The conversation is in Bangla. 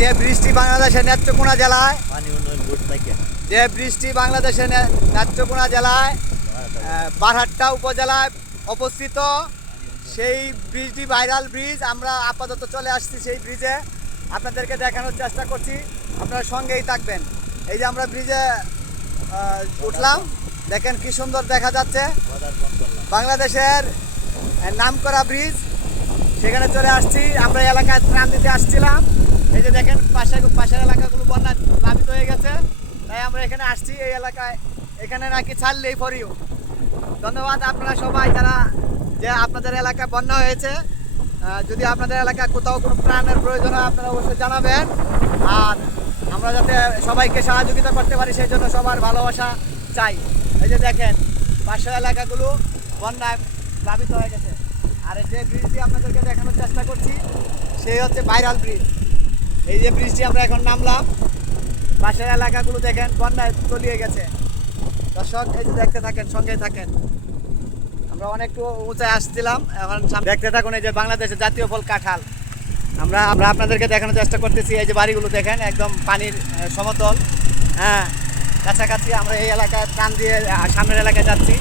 যে বৃষ্টি বাংলাদেশের নেত্রকোনা জেলায় নেত্রকোনা জেলায় বারহাট্টা উপজেলায় অবস্থিত সেই ব্রিজটি ভাইরাল ব্রিজ। আমরা আপাতত চলে আসছি সেই ব্রিজে, আপনাদেরকে দেখানোর চেষ্টা করছি, আপনারা সঙ্গেই থাকবেন। এই যে আমরা ব্রিজে উঠলাম, দেখেন কি সুন্দর দেখা যাচ্ছে, বাংলাদেশের নামকরা ব্রিজ। সেখানে চলে আসছি, আমরা এলাকায় ত্রাণ দিতে আসছিলাম। এই যে দেখেন পাশের এলাকাগুলো বন্যা প্লাবিত হয়ে গেছে, তাই আমরা এখানে আসছি এই এলাকায়। এখানে নাকি ছাড়লেই ফর ইউ। ধন্যবাদ আপনারা সবাই যারা যে আপনাদের এলাকায় বন্যা হয়েছে। যদি আপনাদের এলাকায় কোথাও কোনো প্রাণের প্রয়োজন হয় আপনারা অবশ্যই জানাবেন, আর আমরা যাতে সবাইকে সহযোগিতা করতে পারি সেই জন্য সবার ভালোবাসা চাই। এই যে দেখেন পাশের এলাকাগুলো বন্যায় প্লাবিত হয়ে গেছে, আর যে ব্রিজটি আপনাদেরকে দেখানোর চেষ্টা করছি সেই হচ্ছে ভাইরাল ব্রিজ। এই যে ব্রিজটি আমরা এখন নামলাম, পাশের এলাকাগুলো দেখেন বন্যায় তলিয়ে গেছে। দর্শক এই যে দেখতে থাকেন, সঙ্গেই থাকেন। আমরা অনেকটু উঁচায় আসছিলাম, এখন দেখতে থাকুন। এই যে বাংলাদেশের জাতীয় ফল কাঁঠাল, আমরা আপনাদেরকে দেখানোর চেষ্টা করতেছি। এই যে বাড়িগুলো দেখেন একদম পানির সমতল, হ্যাঁ কাছাকাছি। আমরা এই এলাকায় টান দিয়ে সামনের এলাকায় যাচ্ছি।